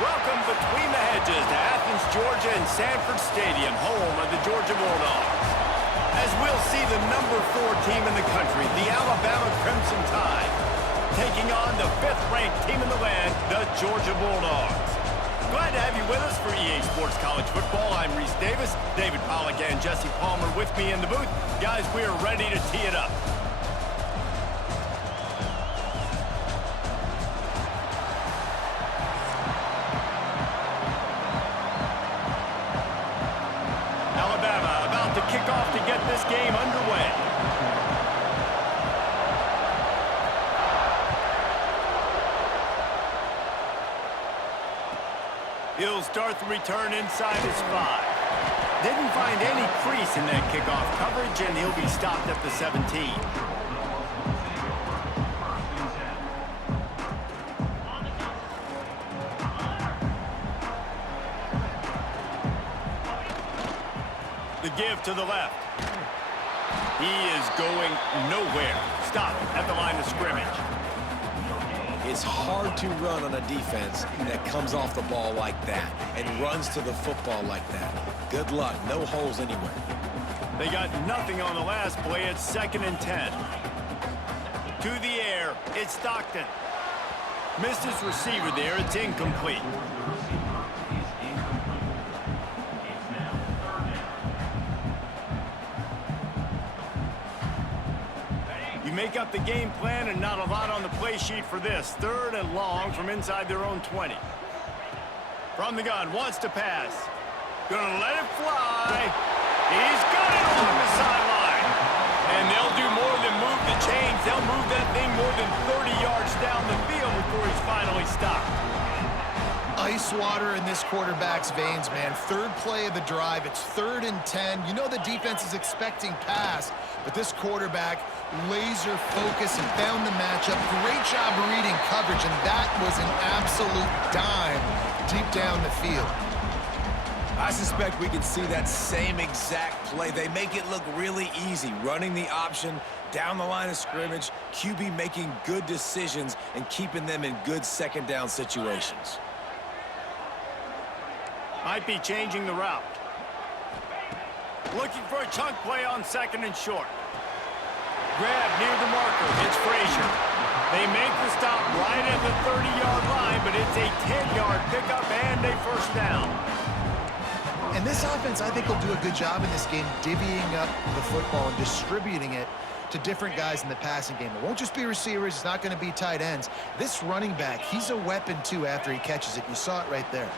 Welcome between the hedges to Athens, Georgia and Sanford Stadium, home of the Georgia Bulldogs. As we'll see the number 4 team in the country, the Alabama Crimson Tide, taking on the 5th-ranked team in the land, the Georgia Bulldogs. Glad to have you with us for EA Sports College Football. I'm Reese Davis, David Pollack and Jesse Palmer with me in the booth. Guys, we are ready to tee it up. Alabama about to kick off to get this game underway. He'll start the return inside his 5. Didn't find any crease in that kickoff coverage, and he'll be stopped at the 17. The give to the left. He is going nowhere. Stop at the line of scrimmage. It's hard to run on a defense that comes off the ball like that and runs to the football like that. Good luck. No holes anywhere. They got nothing on the last play. It's 2nd and 10. To the air. It's Stockton. Missed his receiver there. It's incomplete. You make up the game plan and not a lot on the play sheet for this. 3rd and long from inside their own 20. From the gun, wants to pass. Gonna let it fly. He's got it along the sideline. And they'll do more than move the chains. They'll move that thing more than 30 yards down the field before he's finally stopped. Ice water in this quarterback's veins, man. 3rd play of the drive. It's 3rd and 10. You know the defense is expecting pass, but this quarterback laser focus and found the matchup. Great job reading coverage, and that was an absolute dime deep down the field. I suspect we can see that same exact play. They make it look really easy, running the option down the line of scrimmage, QB making good decisions and keeping them in good 2nd down situations. Might be changing the route. Looking for a chunk play on 2nd and short. Grab near the marker. It's Frazier. They make the stop right at the 30-yard line, but it's a 10-yard pickup and a 1st down. And this offense, I think, will do a good job in this game divvying up the football and distributing it to different guys in the passing game. It won't just be receivers. It's not going to be tight ends. This running back, he's a weapon, too, after he catches it. You saw it right there.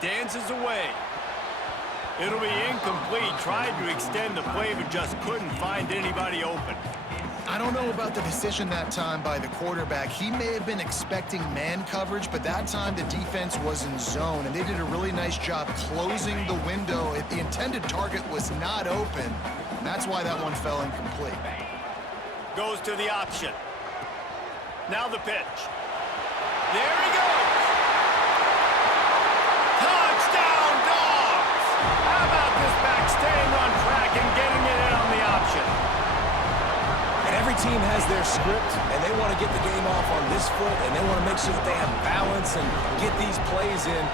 Dances away. It'll be incomplete. Tried to extend the play, but just couldn't find anybody open. I don't know about the decision that time by the quarterback. He may have been expecting man coverage, but that time the defense was in zone, and they did a really nice job closing the window. If the intended target was not open, that's why that one fell incomplete. Goes to the option. Now the pitch. There he goes. Touchdown, Dogs! How about this back staying on track and getting it in on the option? And every team has their script, and they want to get the game off on this foot, and they want to make sure that they have balance and get these plays in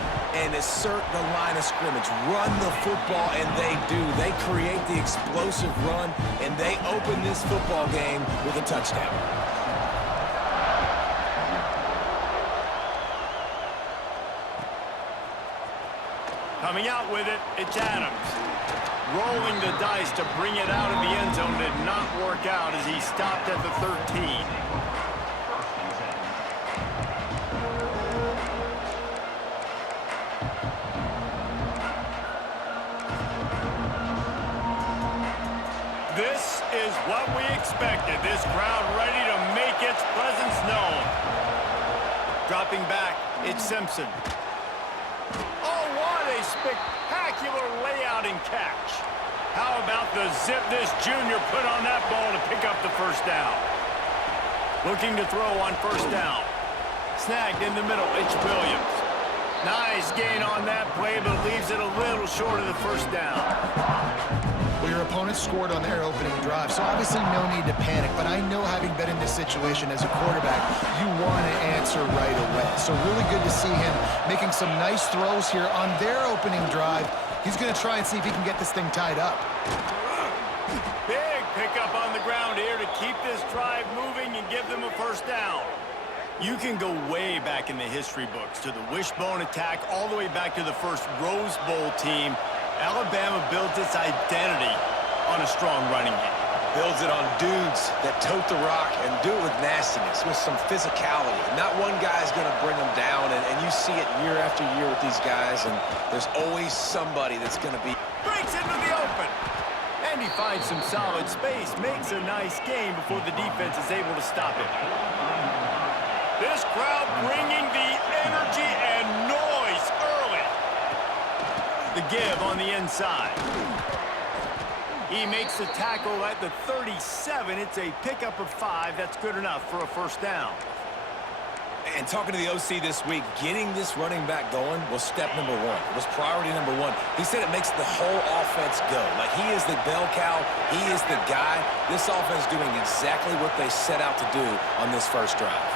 and assert the line of scrimmage. Run the football, and they do. They create the explosive run, and they open this football game with a touchdown. Coming out with it, it's Adams. Rolling the dice to bring it out of the end zone did not work out as he stopped at the 13. This is what we expected. This crowd ready to make its presence known. Dropping back, it's Simpson. Oh, what a spectacular layout and catch. How about the zip this junior put on that ball to pick up the 1st down? Looking to throw on 1st down. Snagged in the middle, it's Williams. Nice gain on that play, but leaves it a little short of the 1st down. Well, your opponent scored on their opening drive, so obviously no need to panic. But I know, having been in this situation as a quarterback, you want to answer right away. So really good to see him making some nice throws here on their opening drive. He's going to try and see if he can get this thing tied up. Big pickup on the ground here to keep this drive moving and give them a first down. You can go way back in the history books to the wishbone attack, all the way back to the first Rose Bowl team. Alabama built its identity on a strong running game. Builds it on dudes that tote the rock and do it with nastiness, with some physicality. Not one guy's going to bring them down, and you see it year after year with these guys, and there's always somebody that's going to be... Breaks into the open. And he finds some solid space, makes a nice game before the defense is able to stop it. This crowd bringing the energy and noise early. The give on the inside. He makes the tackle at the 37. It's a pickup of 5. That's good enough for a first down. And talking to the OC this week, getting this running back going was step number 1. It was priority number 1. He said it makes the whole offense go. Like, he is the bell cow. He is the guy. This offense doing exactly what they set out to do on this first drive.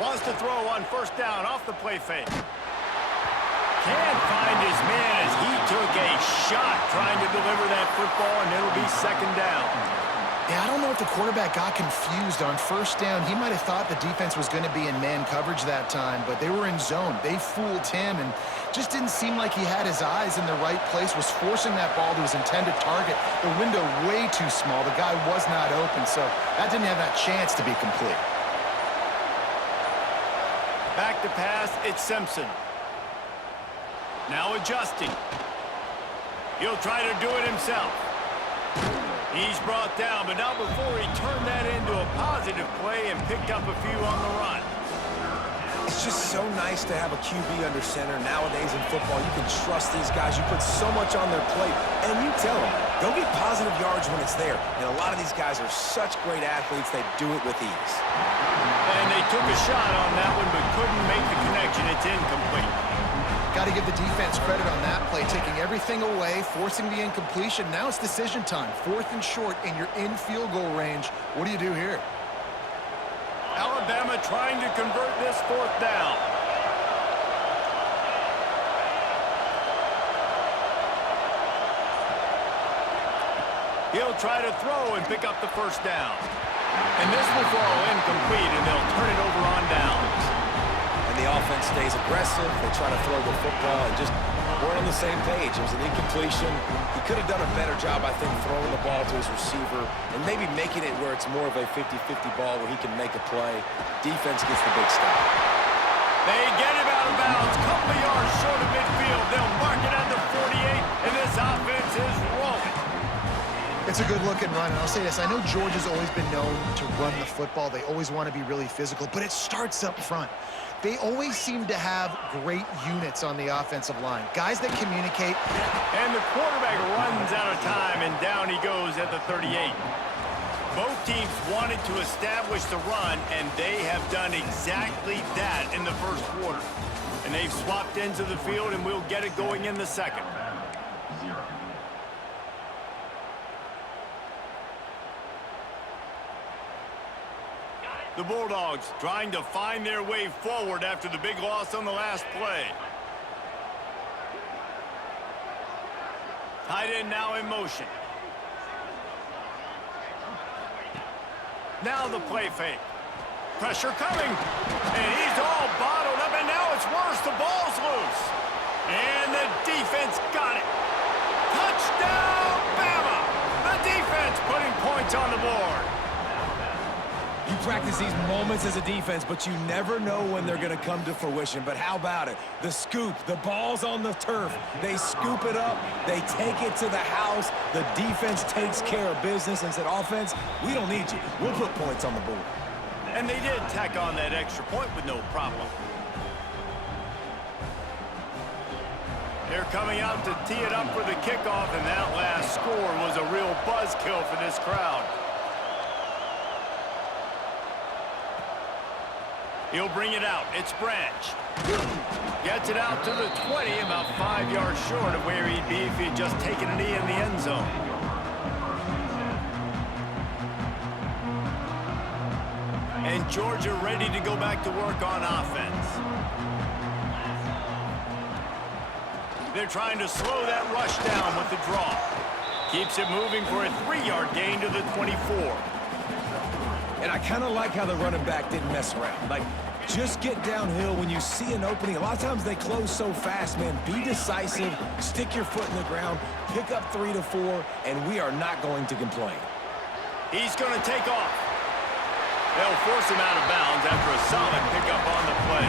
Wants to throw on first down off the play fake. Can't find his man as he took a shot trying to deliver that football, and it'll be second down. Yeah, I don't know if the quarterback got confused on first down. He might have thought the defense was going to be in man coverage that time, but they were in zone. They fooled him, and just didn't seem like he had his eyes in the right place, was forcing that ball to his intended target. The window way too small. The guy was not open, so that didn't have that chance to be complete. Back to pass, it's Simpson. Now adjusting. He'll try to do it himself. He's brought down, but not before he turned that into a positive play and picked up a few on the run. It's just so nice to have a QB under center. Nowadays in football, you can trust these guys. You put so much on their plate, and you tell them, go get positive yards when it's there. And a lot of these guys are such great athletes, they do it with ease. And they took a shot on that one, but couldn't make the connection. It's incomplete. Got to give the defense credit on that play, taking everything away, forcing the incompletion. Now it's decision time. 4th and short, and you're in field goal range. What do you do here? Alabama trying to convert this 4th down. He'll try to throw and pick up the first down. And this will fall incomplete, and they'll turn it over on downs. And the offense stays aggressive. They try to throw the football and just weren't on the same page. It was an incompletion. He could have done a better job, I think, throwing the ball to his receiver and maybe making it where it's more of a 50-50 ball where he can make a play. Defense gets the big stop. They get him out of bounds. Couple of yards short of midfield. They'll mark it at the 48, and this offense is rolling. It's a good-looking run, and I'll say this. I know Georgia's always been known to run the football. They always want to be really physical, but it starts up front. They always seem to have great units on the offensive line, guys that communicate. And the quarterback runs out of time, and down he goes at the 38. Both teams wanted to establish the run, and they have done exactly that in the first quarter. And they've swapped ends of the field, and we'll get it going in the second. The Bulldogs trying to find their way forward after the big loss on the last play. Tight end now in motion. Now the play fake. Pressure coming. And he's all bottled up, and now it's worse. The ball's loose. And the defense got it. Touchdown, Bama! The defense putting points on the board. You practice these moments as a defense, but you never know when they're going to come to fruition. But how about it? The scoop, the ball's on the turf. They scoop it up. They take it to the house. The defense takes care of business and said, offense, we don't need you. We'll put points on the board. And they did tack on that extra point with no problem. They're coming out to tee it up for the kickoff, and that last score was a real buzzkill for this crowd. He'll bring it out. It's Branch. Gets it out to the 20, about 5 yards short of where he'd be if he had just taken a knee in the end zone. And Georgia ready to go back to work on offense. They're trying to slow that rush down with the draw. Keeps it moving for a 3-yard gain to the 24. And I kind of like how the running back didn't mess around. Like, just get downhill when you see an opening. A lot of times they close so fast, man. Be decisive, stick your foot in the ground, pick up 3 to 4, and we are not going to complain. He's going to take off. They'll force him out of bounds after a solid pickup on the play.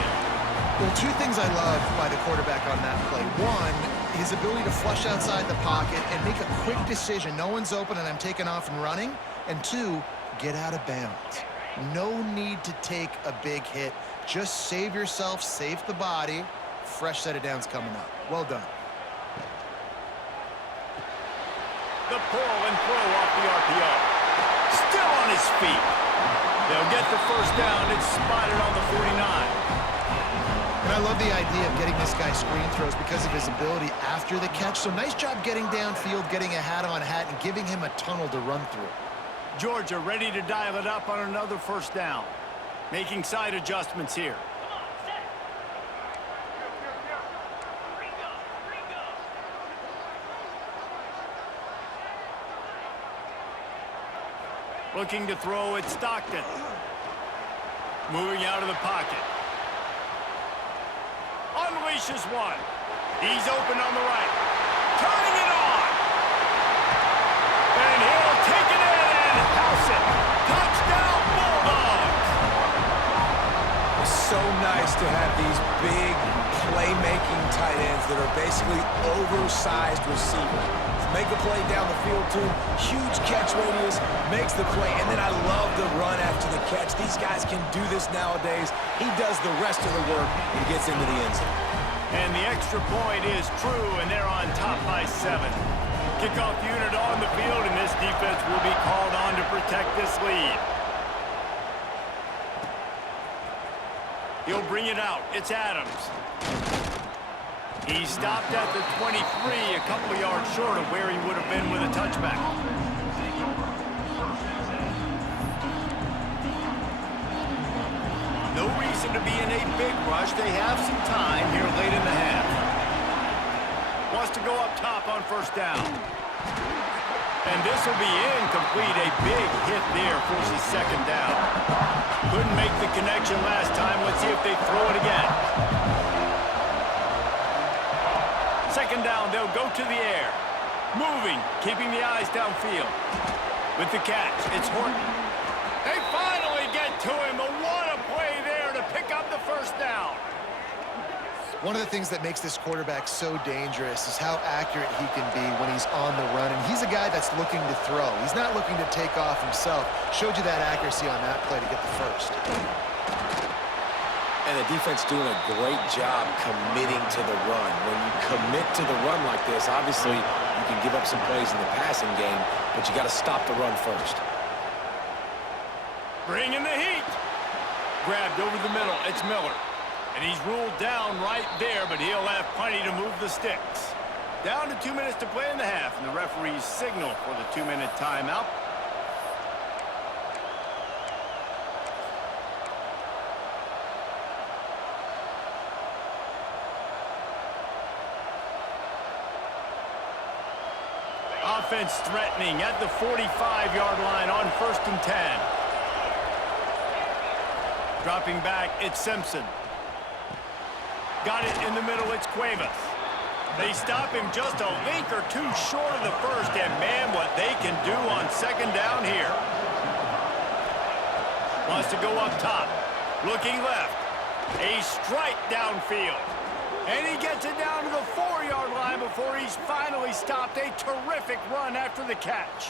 Well, two things I love by the quarterback on that play. One, his ability to flush outside the pocket and make a quick decision. No one's open and I'm taking off and running. And two, get out of bounds. No need to take a big hit. Just save yourself, save the body. Fresh set of downs coming up. Well done. The pull and throw off the RPO. Still on his feet. They'll get the first down. It's spotted on the 49. And I love the idea of getting this guy screen throws because of his ability after the catch. So nice job getting downfield, getting a hat-on-hat, and giving him a tunnel to run through. Georgia ready to dial it up on another first down. Making side adjustments here. Looking to throw at Stockton. Moving out of the pocket. Unleashes one. He's open on the right. Turning it on. And he'll take it in and house it. Touchdown Bulldogs. It's so nice to have these big playmaking tight ends that are basically oversized receivers. Make a play down the field to him. Huge catch radius, makes the play, and then I love the run after the catch. These guys can do this nowadays. He does the rest of the work and gets into the end zone. And the extra point is true, and they're on top by 7. Kickoff unit on the field, and this defense will be called on to protect this lead. He'll bring it out. It's Adams. He stopped at the 23, a couple of yards short of where he would have been with a touchback. No reason to be in a big rush. They have some time here late in the half. Wants to go up top on first down. And this will be incomplete. A big hit there forces second down. Couldn't make the connection last time. Let's see if they throw it again. Second down, they'll go to the air. Moving, keeping the eyes downfield. With the catch, it's Horton. They finally get to him. What a play there to pick up the first down. One of the things that makes this quarterback so dangerous is how accurate he can be when he's on the run. And he's a guy that's looking to throw. He's not looking to take off himself. Showed you that accuracy on that play to get the first. And the defense doing a great job committing to the run. When you commit to the run like this, obviously you can give up some plays in the passing game, but you got to stop the run first. Bringing the heat. Grabbed over the middle. It's Miller. And he's ruled down right there, but he'll have plenty to move the sticks. Down to 2 minutes to play in the half, and the referees signal for the 2-minute timeout. Offense threatening at the 45-yard line on 1st and 10. Dropping back, it's Simpson. Got it in the middle, it's Cuevas. They stop him just a link or two short of the first, and man, what they can do on second down here. Wants to go up top. Looking left. A strike downfield. And he gets it down to the 4-yard line before he's finally stopped. A terrific run after the catch.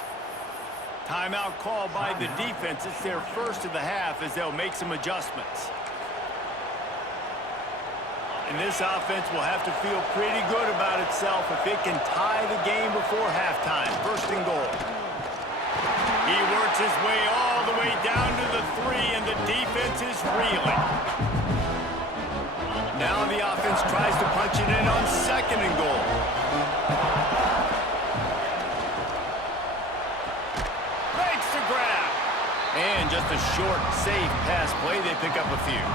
Timeout called by the defense. It's their first of the half as they'll make some adjustments. And this offense will have to feel pretty good about itself if it can tie the game before halftime. 1st and goal. He works his way all the way down to the 3, and the defense is reeling. Now the offense tries to punch it in on 2nd and goal. Makes the grab. And just a short, safe pass play. They pick up a few.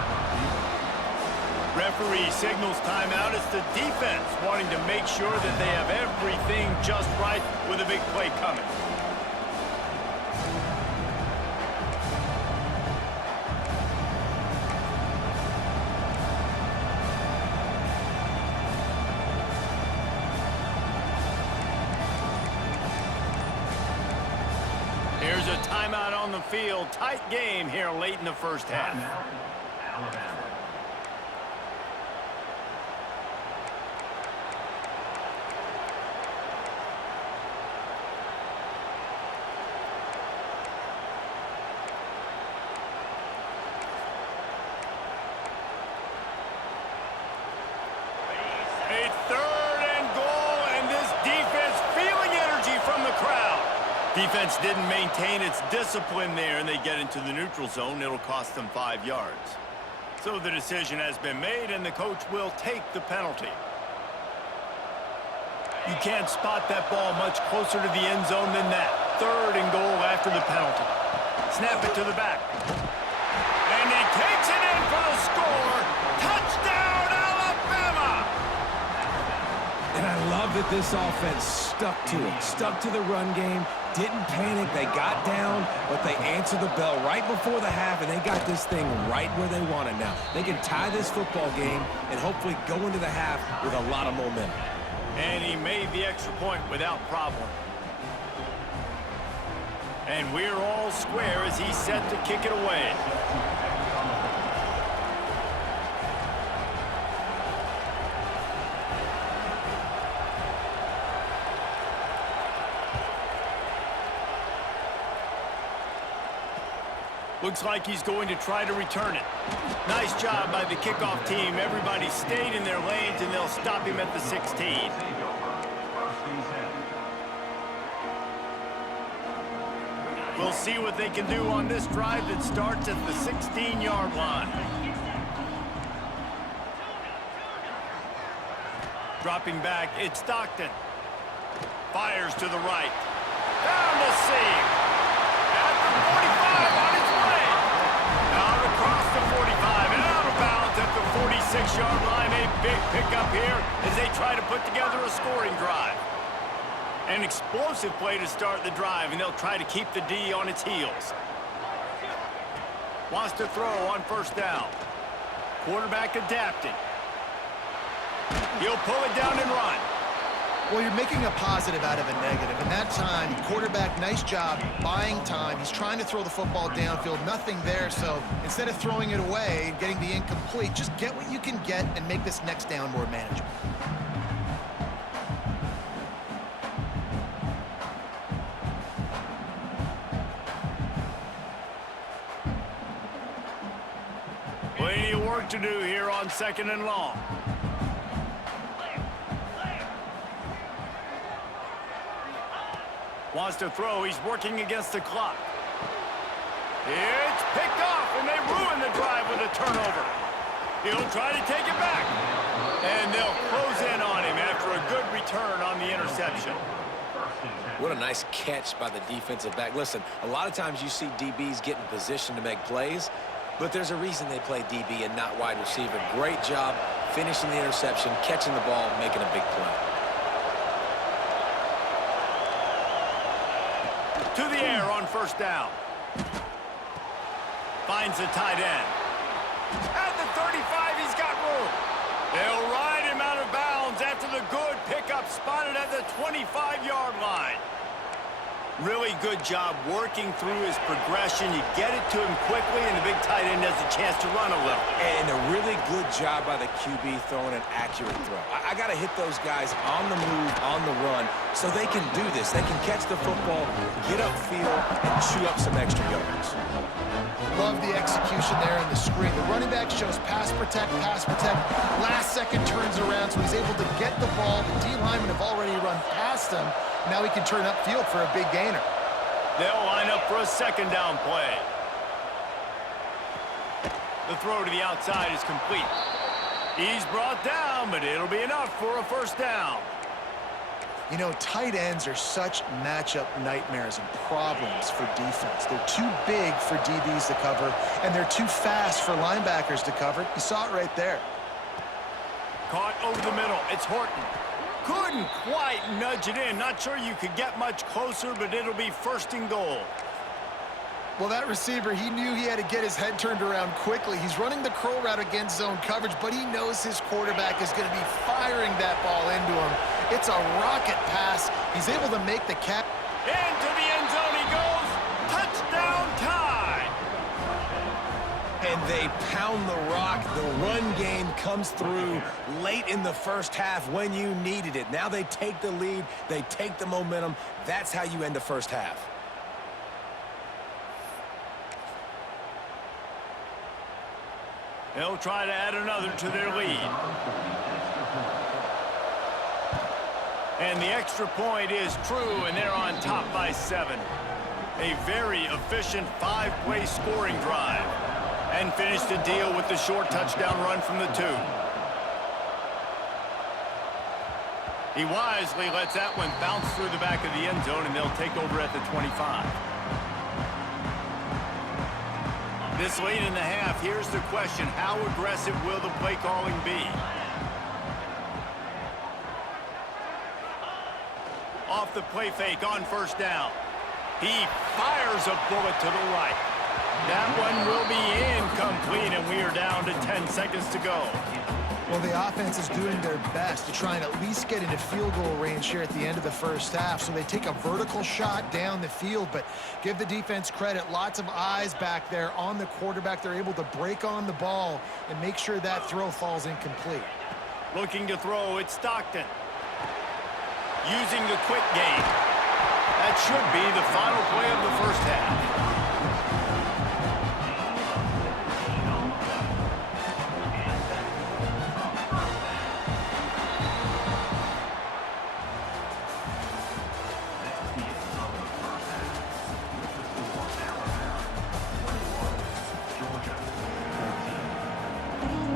Referee signals timeout. It's the defense wanting to make sure that they have everything just right with a big play coming. Here's a timeout on the field. Tight game here late in the first half. Alabama. 3rd and goal, and this defense feeling energy from the crowd. Defense didn't maintain its discipline there, and they get into the neutral zone. It'll cost them 5 yards. So the decision has been made, and the coach will take the penalty. You can't spot that ball much closer to the end zone than that. 3rd and goal after the penalty. Snap it to the back. And he takes it in for the score. Touchdown, Alabama! And I love that this offense stuck to it, stuck to the run game, didn't panic. They got down, but they answered the bell right before the half, and they got this thing right where they want it now. They can tie this football game and hopefully go into the half with a lot of momentum. And he made the extra point without problem. And we're all square as he's set to kick it away. Looks like he's going to try to return it. Nice job by the kickoff team. Everybody stayed in their lanes, and they'll stop him at the 16. We'll see what they can do on this drive that starts at the 16-yard line. Dropping back, it's Stockton. Fires to the right. Down the seam. At the 45 on its way. Out across the 45 and out of bounds at the 46-yard line. A big pickup here as they try to put together a scoring drive. An explosive play to start the drive, and they'll try to keep the D on its heels. Wants to throw on 1st down. Quarterback adapting. He'll pull it down and run. Well, you're making a positive out of a negative. And that time, quarterback, nice job buying time. He's trying to throw the football downfield. Nothing there. So instead of throwing it away and getting the incomplete, just get what you can get and make this next down more manageable. Plenty of work to do here on 2nd and long. Wants to throw. He's working against the clock. It's picked off, and they ruin the drive with a turnover. He'll try to take it back. And they'll close in on him after a good return on the interception. What a nice catch by the defensive back. Listen, a lot of times you see DBs get in position to make plays, but there's a reason they play DB and not wide receiver. Great job finishing the interception, catching the ball, making a big play. To the air on 1st down. Finds the tight end. At the 35, he's got room. They'll ride him out of bounds after the good pickup spotted at the 25-yard line. Really good job working through his progression. You get it to him quickly, and the big tight end has a chance to run a little. And a really good job by the QB throwing an accurate throw. I got to hit those guys on the move, on the run, so they can do this. They can catch the football, get upfield, and chew up some extra yards. Love the execution there in the screen. The running back shows pass protect, pass protect. Last second turns around, so he's able to get the ball. The D linemen have already run past him. Now he can turn upfield for a big gainer. They'll line up for a 2nd down play. The throw to the outside is complete. He's brought down, but it'll be enough for a first down. You know, tight ends are such matchup nightmares and problems for defense. They're too big for DBs to cover, and they're too fast for linebackers to cover. You saw it right there. Caught over the middle. It's Horton. Couldn't quite nudge it in. Not sure you could get much closer, but it'll be first and goal. Well, that receiver, he knew he had to get his head turned around quickly. He's running the curl route against zone coverage, but he knows his quarterback is going to be firing that ball into him. It's a rocket pass. He's able to make the catch. Into the end zone he goes. Touchdown tie. And they pound the rock. The run game comes through late in the first half when you needed it. Now they take the lead. They take the momentum. That's how you end the first half. They'll try to add another to their lead. And the extra point is true, and they're on top by 7. A very efficient 5-play scoring drive. And finish the deal with the short touchdown run from the 2. He wisely lets that one bounce through the back of the end zone, and they'll take over at the 25. This late in the half, here's the question. How aggressive will the play calling be? Off the play fake on first down. He fires a bullet to the right. That one will be incomplete, and we are down to 10 seconds to go. Well, the offense is doing their best to try and at least get into field goal range here at the end of the first half. So they take a vertical shot down the field, but give the defense credit. Lots of eyes back there on the quarterback. They're able to break on the ball and make sure that throw falls incomplete. Looking to throw, it's Stockton. Using the quick game. That should be the final play of the first half.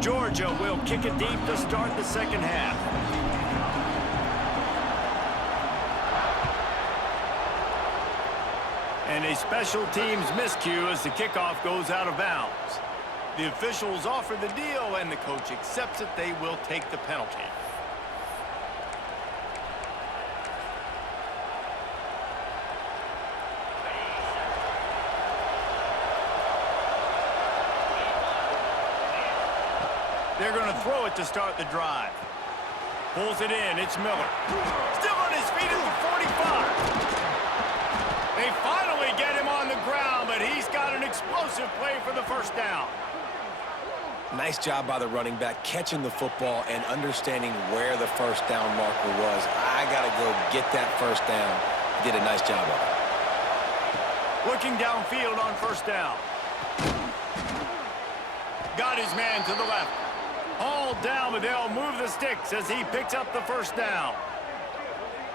Georgia will kick it deep to start the second half. And a special teams miscue as the kickoff goes out of bounds. The officials offer the deal, and the coach accepts it. They will take the penalty. They're going to throw it to start the drive. Pulls it in. It's Miller. Still on his feet at the 45. They finally get him on the ground, but he's got an explosive play for the first down. Nice job by the running back, catching the football and understanding where the first down marker was. I got to go get that first down. Did a nice job of it. Looking downfield on first down. Got his man to the left. All down, but they'll move the sticks as he picks up the first down.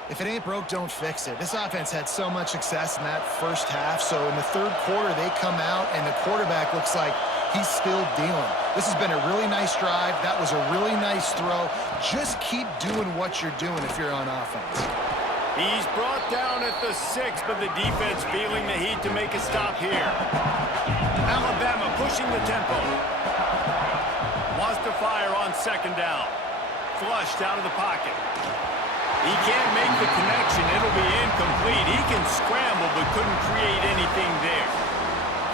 If it ain't broke, don't fix it. This offense had so much success in that first half, so in the third quarter, they come out, and the quarterback looks like he's still dealing. This has been a really nice drive. That was a really nice throw. Just keep doing what you're doing if you're on offense. He's brought down at the 6, but the defense feeling the heat to make a stop here. Alabama pushing the tempo. Wants to fire on second down. Flushed out of the pocket. He can't make the connection. It'll be incomplete. He can scramble, but couldn't create anything there.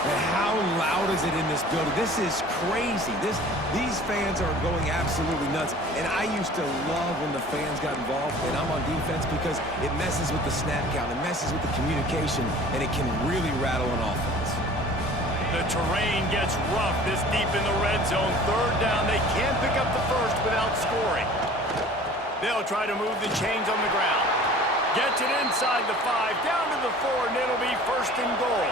And how loud is it in this building? This is crazy. These fans are going absolutely nuts. And I used to love when the fans got involved, and I'm on defense because it messes with the snap count. It messes with the communication, and it can really rattle an offense. The terrain gets rough this deep in the red zone. Third down, they can't pick up the first without scoring. They'll try to move the chains on the ground. Gets it inside the 5, down to the 4, and it'll be first and goal.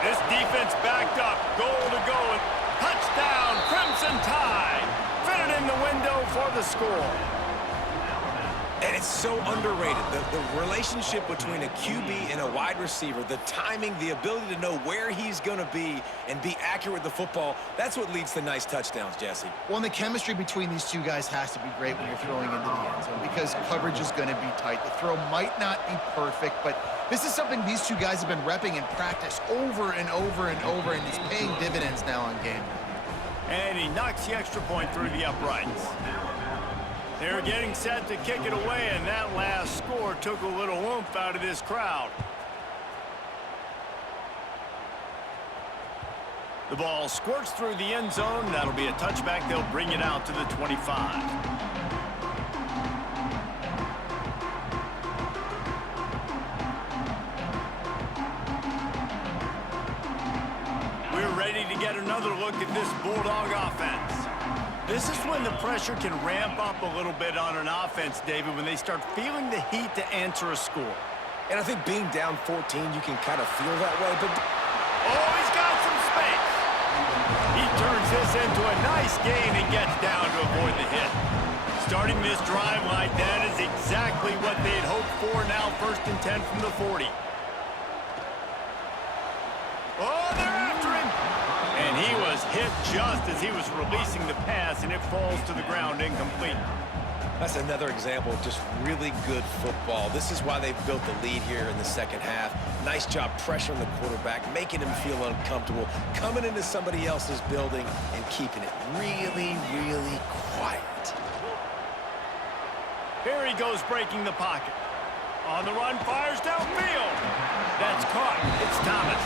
This defense backed up, goal to go, and touchdown, Crimson Tide. Fit it in the window for the score. And It's so underrated. The relationship between a QB and a wide receiver, the timing, the ability to know where he's going to be and be accurate with the football, that's what leads to nice touchdowns, Jesse. Well, and the chemistry between these two guys has to be great when you're throwing into the end zone because coverage is going to be tight. The throw might not be perfect, but this is something these two guys have been repping in practice over and over and over, and it's paying dividends now on game day. And he knocks the extra point through the uprights. They're getting set to kick it away, and that last score took a little oomph out of this crowd. The ball squirts through the end zone. That'll be a touchback. They'll bring it out to the 25. We're ready to get another look at this Bulldog offense. This is when the pressure can ramp up a little bit on an offense, David, when they start feeling the heat to answer a score. And I think being down 14, you can kind of feel that way. But oh, he's got some space. He turns this into a nice gain and gets down to avoid the hit. Starting this drive like that is exactly what they'd hoped for. Now 1st and 10 from the 40. Oh, they're after him. And he was hit just as he was releasing the pass, and it falls to the ground incomplete. That's another example of just really good football. This is why they've built the lead here in the second half. Nice job pressuring the quarterback, making him feel uncomfortable, coming into somebody else's building and keeping it really, really quiet. Here he goes breaking the pocket. On the run, fires downfield. That's caught. It's Thomas.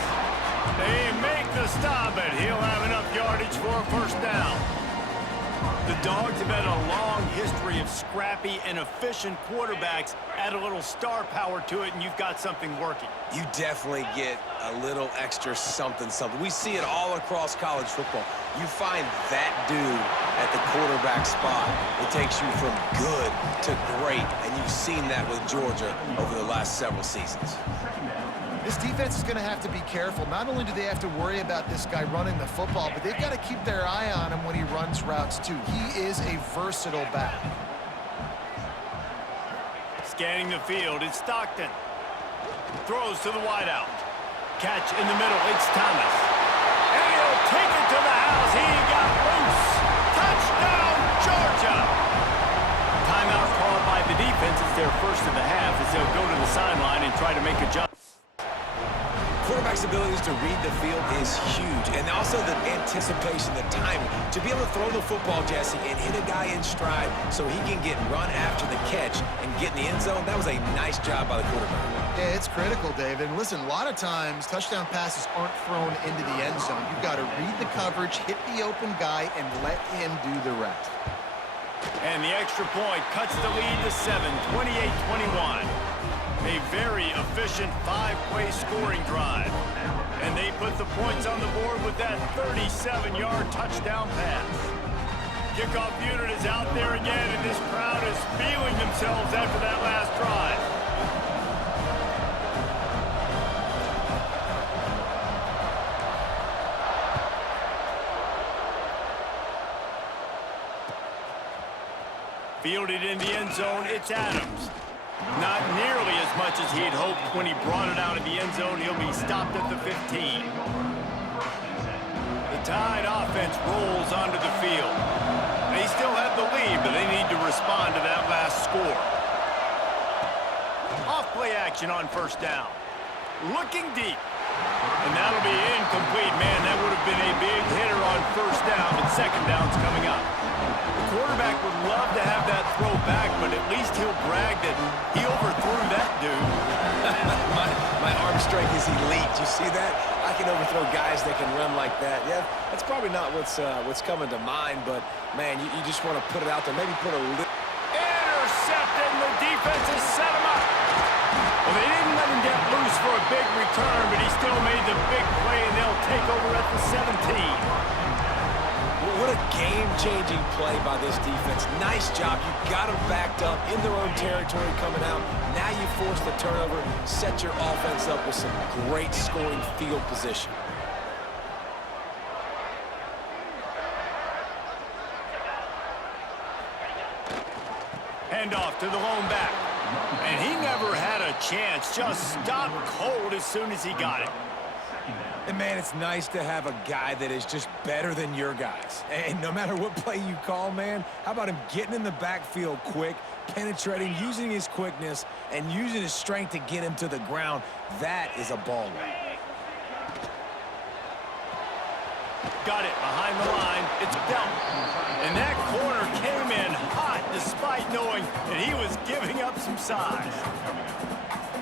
They make the stop, but he'll have enough yardage for a 1st down. The Dogs have had a long history of scrappy and efficient quarterbacks. Add a little star power to it, and you've got something working. You definitely get a little extra something. We see it all across college football. You find that dude at the quarterback spot. It takes you from good to great, and you've seen that with Georgia over the last several seasons. This defense is going to have to be careful. Not only do they have to worry about this guy running the football, but they've got to keep their eye on him when he runs routes, too. He is a versatile back. Scanning the field, it's Stockton. Throws to the wideout. Catch in the middle, it's Thomas. And he'll take it to the house. He got loose. Touchdown, Georgia! Timeout called by the defense. It's their 1st of the half as they'll go to the sideline and try to make a jump. Quarterback's abilities to read the field is huge, and also the anticipation, the timing. To be able to throw the football, Jesse, and hit a guy in stride so he can get run after the catch and get in the end zone, that was a nice job by the quarterback. Yeah, it's critical, David. And listen, a lot of times touchdown passes aren't thrown into the end zone. You've got to read the coverage, hit the open guy, and let him do the rest. And the extra point cuts the lead to 7, 28-21. A very efficient 5-play scoring drive. And they put the points on the board with that 37-yard touchdown pass. Kickoff unit is out there again, and this crowd is feeling themselves after that last drive. Fielded in the end zone, it's Adams. Not nearly as much as he'd hoped when he brought it out of the end zone. He'll be stopped at the 15. The Tide offense rolls onto the field. They still have the lead, but they need to respond to that last score. Off-play action on 1st down. Looking deep. And that'll be incomplete. Man, that would have been a big hitter on 1st down, but 2nd down's coming up. The quarterback would love to have that throw back, but at least he'll brag that he overthrew that dude. my arm strength is elite. You see that? I can overthrow guys that can run like that. Yeah, that's probably not what's coming to mind, but, man, you just want to put it out there. Maybe put a little... Intercepted, and the defense has set him up. Well, they didn't let him get loose for a big return, but he still made the big play, and they'll take over at the 17. What a game-changing play by this defense. Nice job. You got them backed up in their own territory coming out. Now you force the turnover, set your offense up with some great scoring field position. Hand off to the lone back. And he never had a chance. Just stopped cold as soon as he got it. And, man, it's nice to have a guy that is just better than your guys. And no matter what play you call, man, how about him getting in the backfield quick, penetrating, using his quickness, and using his strength to get him to the ground? That is a ball route. Got it behind the line. It's Stockton. And that corner came in hot despite knowing that he was giving up some size.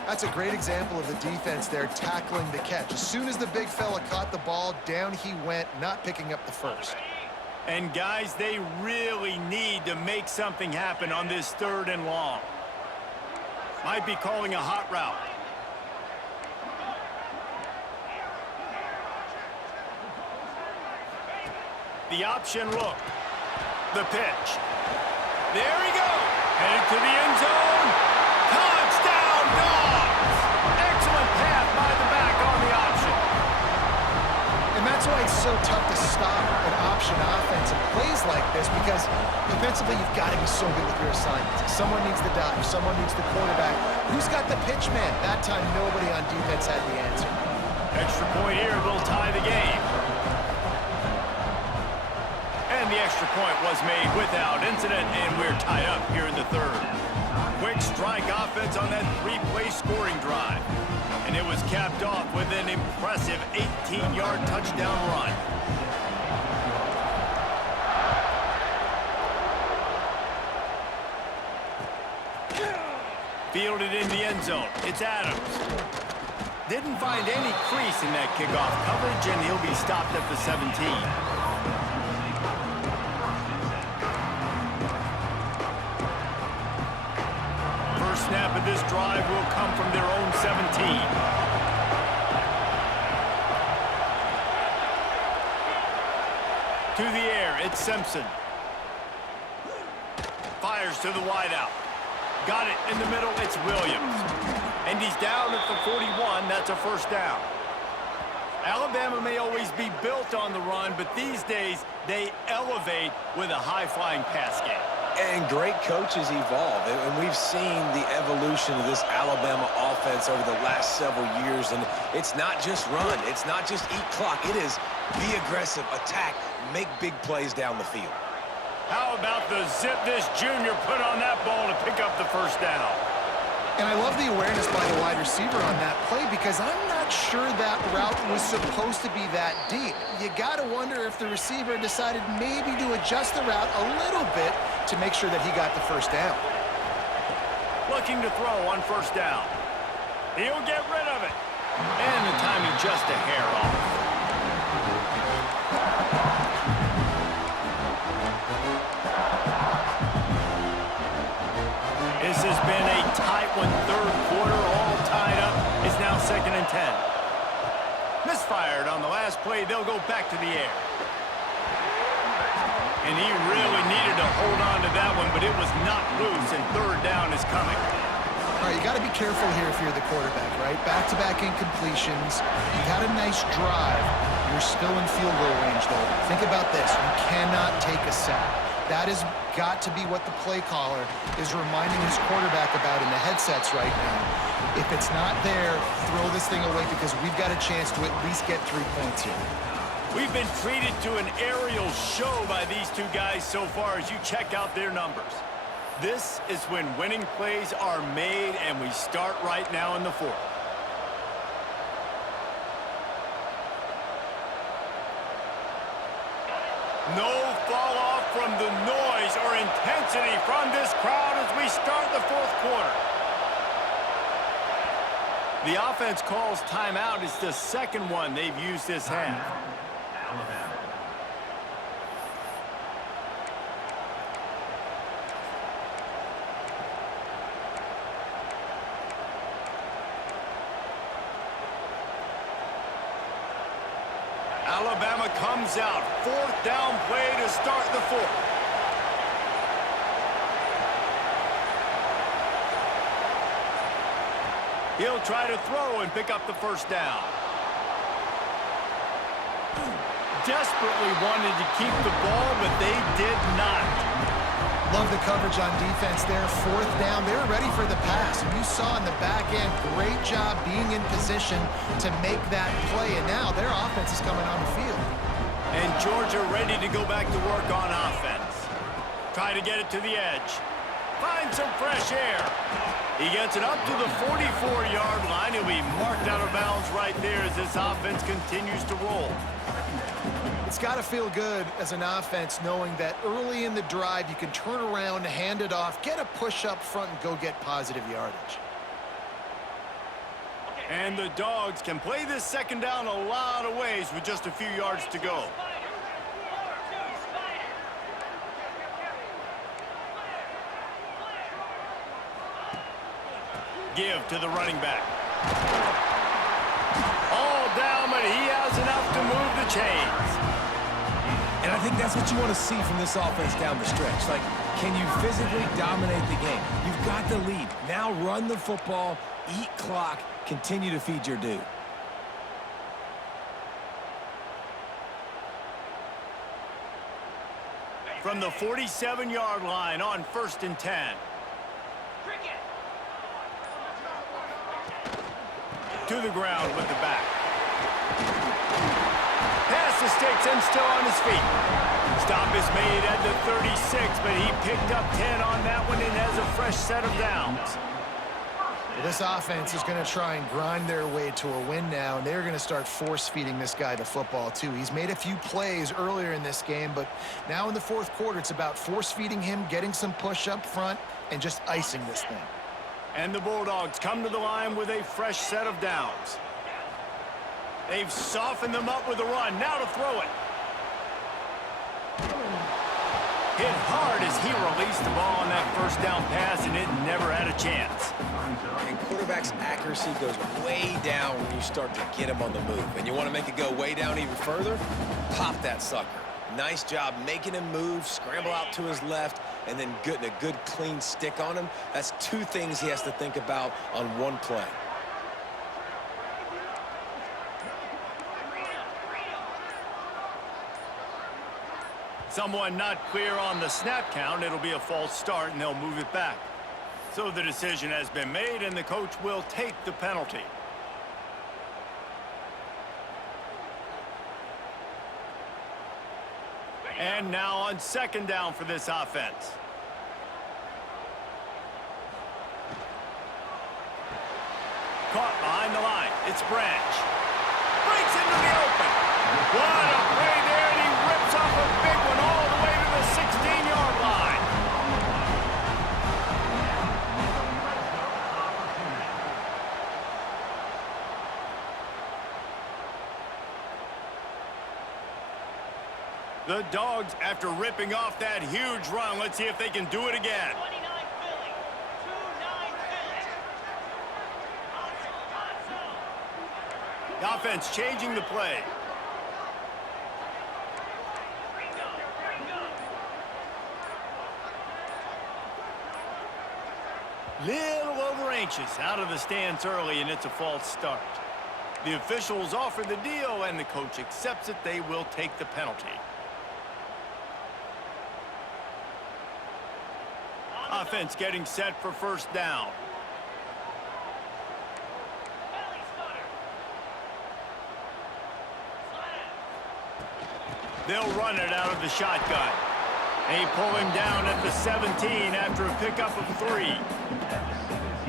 That's a great example of the defense there tackling the catch. As soon as the big fella caught the ball, down he went, not picking up the first. And, guys, they really need to make something happen on this 3rd and long. Might be calling a hot route. The option look. The pitch. There he goes. Headed to the end zone. Touchdown, Dogs! Excellent pass by the back on the option. And that's why it's so tough to stop an option offense in plays like this, because defensively you've got to be so good with your assignments. Someone needs the dive. Someone needs the quarterback. Who's got the pitch man? That time nobody on defense had the answer. Extra point here will tie the game. And the extra point was made without incident, and we're tied up here in the 3rd. Quick strike offense on that 3-play scoring drive. And it was capped off with an impressive 18-yard touchdown run. Fielded in the end zone. It's Adams. Didn't find any crease in that kickoff coverage, and he'll be stopped at the 17. Snap of this drive will come from their own 17. To the air, it's Simpson. Fires to the wideout. Got it in the middle, it's Williams. And he's down at the 41, that's a first down. Alabama may always be built on the run, but these days they elevate with a high-flying pass game. And great coaches evolve, and we've seen the evolution of this Alabama offense over the last several years, and it's not just run, it's not just eat clock, it is be aggressive, attack, make big plays down the field. How about the zip this junior put on that ball to pick up the first down? And I love the awareness by the wide receiver on that play, because I'm not sure that route was supposed to be that deep. You got to wonder if the receiver decided maybe to adjust the route a little bit to make sure that he got the first down. Looking to throw on first down. He'll get rid of it. And the timing just a hair off. This has been a tight one, 3rd quarter, all tied up. It's now 2nd and 10. Misfired on the last play. They'll go back to the air. And he really needed to hold on to that one, but it was not loose, and 3rd down is coming. All right, you got to be careful here if you're the quarterback, right? Back-to-back incompletions. You had a nice drive. You're still in field goal range, though. Think about this. You cannot take a sack. That has got to be what the play caller is reminding his quarterback about in the headsets right now. If it's not there, throw this thing away, because we've got a chance to at least get 3 points here. We've been treated to an aerial show by these two guys so far as you check out their numbers. This is when winning plays are made, and we start right now in the 4th. No fall off from the noise or intensity from this crowd as we start the 4th quarter. The offense calls timeout. It's the 2nd one they've used this half. Alabama comes out. 4th down play to start the 4th. He'll try to throw and pick up the first down. Desperately wanted to keep the ball, but they did not. Love the coverage on defense there. Fourth down. They were ready for the pass. And you saw in the back end, great job being in position to make that play. And now their offense is coming on the field. And Georgia ready to go back to work on offense. Try to get it to the edge. Find some fresh air. He gets it up to the 44-yard line. He'll be marked out of bounds right there as this offense continues to roll. It's got to feel good as an offense knowing that early in the drive you can turn around, hand it off, get a push up front, and go get positive yardage. And the Dogs can play this second down a lot of ways with just a few yards to go. Give to the running back. All down, but he has enough to move the chains. And I think that's what you want to see from this offense down the stretch. Like, can you physically dominate the game? You've got the lead. Now run the football, eat clock, continue to feed your dude. From the 47-yard line on 1st and 10. To the ground with the back. Pass the sticks and still on his feet. Stop is made at the 36, but he picked up 10 on that one and has a fresh set of downs. Well, this offense is going to try and grind their way to a win now, and they're going to start force-feeding this guy the football, too. He's made a few plays earlier in this game, but now in the fourth quarter, it's about force-feeding him, getting some push up front, and just icing this thing. And the Bulldogs come to the line with a fresh set of downs. They've softened them up with a run. Now to throw it. Hit hard as he released the ball on that first down pass, and it never had a chance. And quarterback's accuracy goes way down when you start to get him on the move. And you want to make it go way down even further? Pop that sucker. Nice job making him move, scramble out to his left, and then getting a good clean stick on him. That's two things he has to think about on one play. Someone not clear on the snap count. It'll be a false start, and they'll move it back. So the decision has been made, and the coach will take the penalty. And now on second down for this offense. Caught behind the line. It's Branch. Breaks into the open. What a play there, and he rips off a big one all the way to the 16-yard line. The Dogs, after ripping off that huge run, let's see if they can do it again. The offense changing the play. Little over anxious out of the stance early, and it's a false start. The officials offer the deal, and the coach accepts it. They will take the penalty. Offense getting set for first down. They'll run it out of the shotgun. They pull him down at the 17 after a pickup of 3.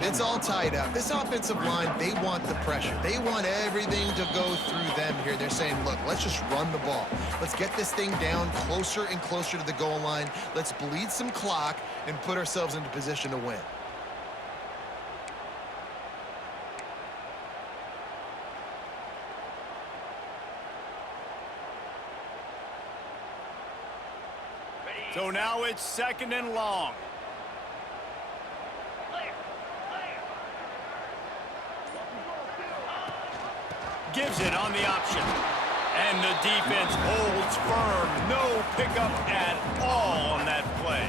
It's all tied up. This offensive line, they want the pressure. They want everything to go through them here. They're saying, look, let's just run the ball. Let's get this thing down closer and closer to the goal line. Let's bleed some clock and put ourselves into position to win. So now it's second and long. Gives it on the option. And the defense holds firm. No pickup at all on that play.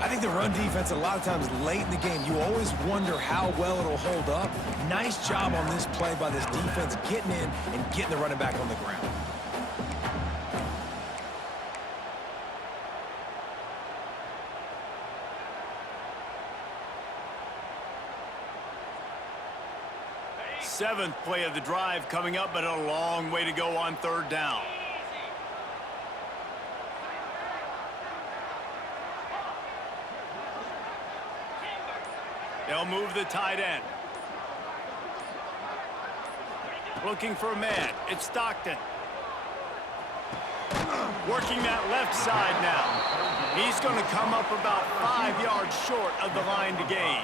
I think the run defense, a lot of times late in the game, you always wonder how well it'll hold up. Nice job on this play by this defense, getting in and getting the running back on the ground. 7th play of the drive coming up, but a long way to go on 3rd down. They'll move the tight end. Looking for a man. It's Stockton. Working that left side now. He's going to come up about 5 yards short of the line to gain.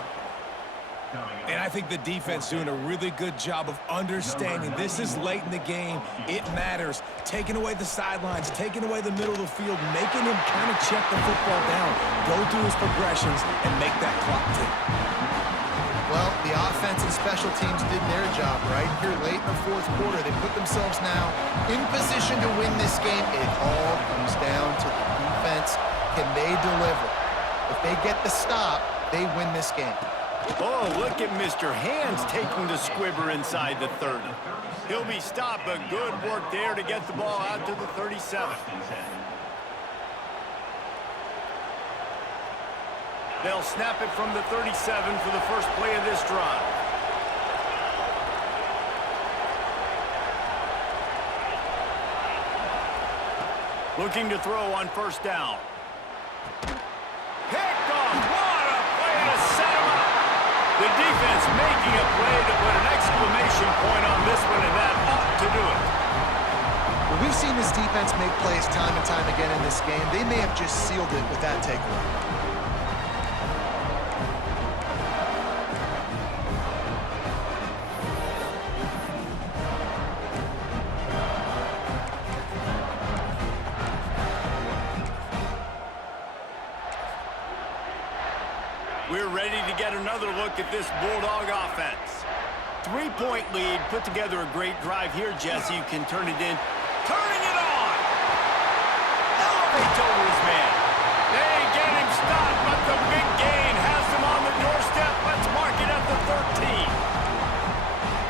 And I think the defense doing a really good job of understanding this is late in the game. It matters. Taking away the sidelines, taking away the middle of the field, making him kind of check the football down, go through his progressions, and make that clock tick. Well, the offense and special teams did their job right here late in the 4th quarter. They put themselves now in position to win this game. It all comes down to the defense. Can they deliver? If they get the stop, they win this game. Oh, look at Mr. Hands taking the squibber inside the 30. He'll be stopped, but good work there to get the ball out to the 37. They'll snap it from the 37 for the first play of this drive. Looking to throw on 1st down. Picked off. What a play to set him up. The defense making a play to put an exclamation point on this one, and that ought to do it. Well, we've seen this defense make plays time and time again in this game. They may have just sealed it with that takeaway. We're ready to get another look at this Bulldog offense. 3-point lead, put together a great drive here, Jesse. You can turn it in. Turning it on! Elevates over his man. They get him stopped, but the big gain has them on the doorstep. Let's mark it at the 13.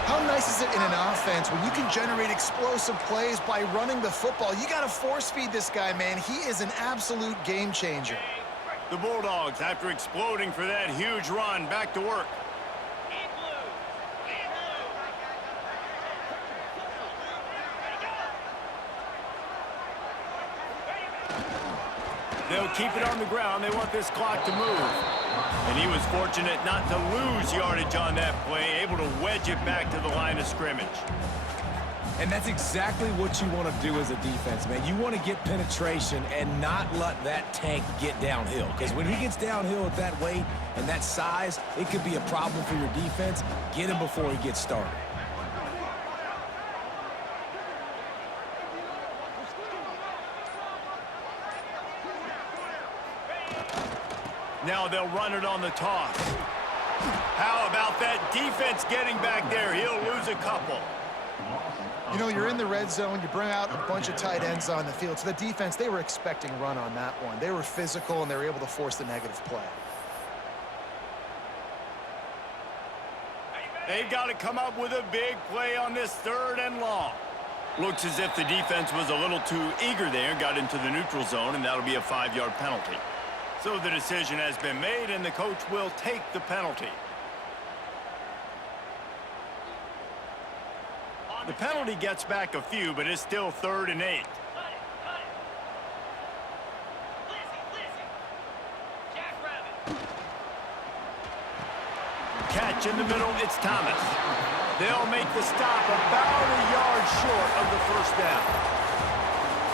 How nice is it in an offense when you can generate explosive plays by running the football? You got to force feed this guy, man. He is an absolute game changer. The Bulldogs, after exploding for that huge run, back to work. They'll keep it on the ground. They want this clock to move. And he was fortunate not to lose yardage on that play, able to wedge it back to the line of scrimmage. And that's exactly what you want to do as a defense, man. You want to get penetration and not let that tank get downhill. Because when he gets downhill at that weight and that size, it could be a problem for your defense. Get him before he gets started. Now they'll run it on the toss. How about that defense getting back there? He'll lose a couple. You know, you're in the red zone. You bring out a bunch of tight ends on the field. So the defense, they were expecting run on that one. They were physical, and they were able to force the negative play. They've got to come up with a big play on this 3rd and long. Looks as if the defense was a little too eager there, got into the neutral zone, and that'll be a 5-yard penalty. So the decision has been made, and the coach will take the penalty. The penalty gets back a few, but it's still 3rd and 8. Catch in the middle, it's Thomas. They'll make the stop about a yard short of the 1st down.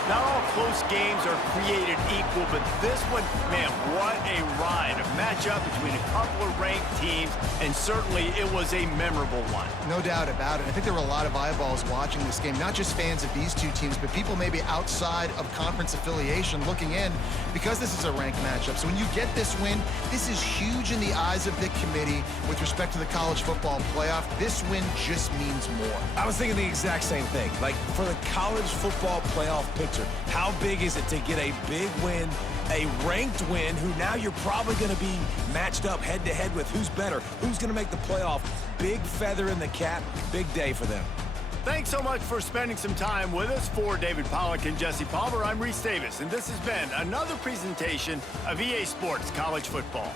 Not all close games are created equal, but this one, man, what a ride. A matchup between a couple of ranked teams, and certainly it was a memorable one. No doubt about it. I think there were a lot of eyeballs watching this game, not just fans of these two teams, but people maybe outside of conference affiliation looking in because this is a ranked matchup. So when you get this win, this is huge in the eyes of the committee with respect to the college football playoff. This win just means more. I was thinking the exact same thing. Like, for the college football playoff picture, how big is it to get a big win, a ranked win, who now you're probably going to be matched up head-to-head with who's better, who's going to make the playoff. Big feather in the cap, big day for them. Thanks so much for spending some time with us. For David Pollack and Jesse Palmer, I'm Reese Davis, and this has been another presentation of EA Sports College Football.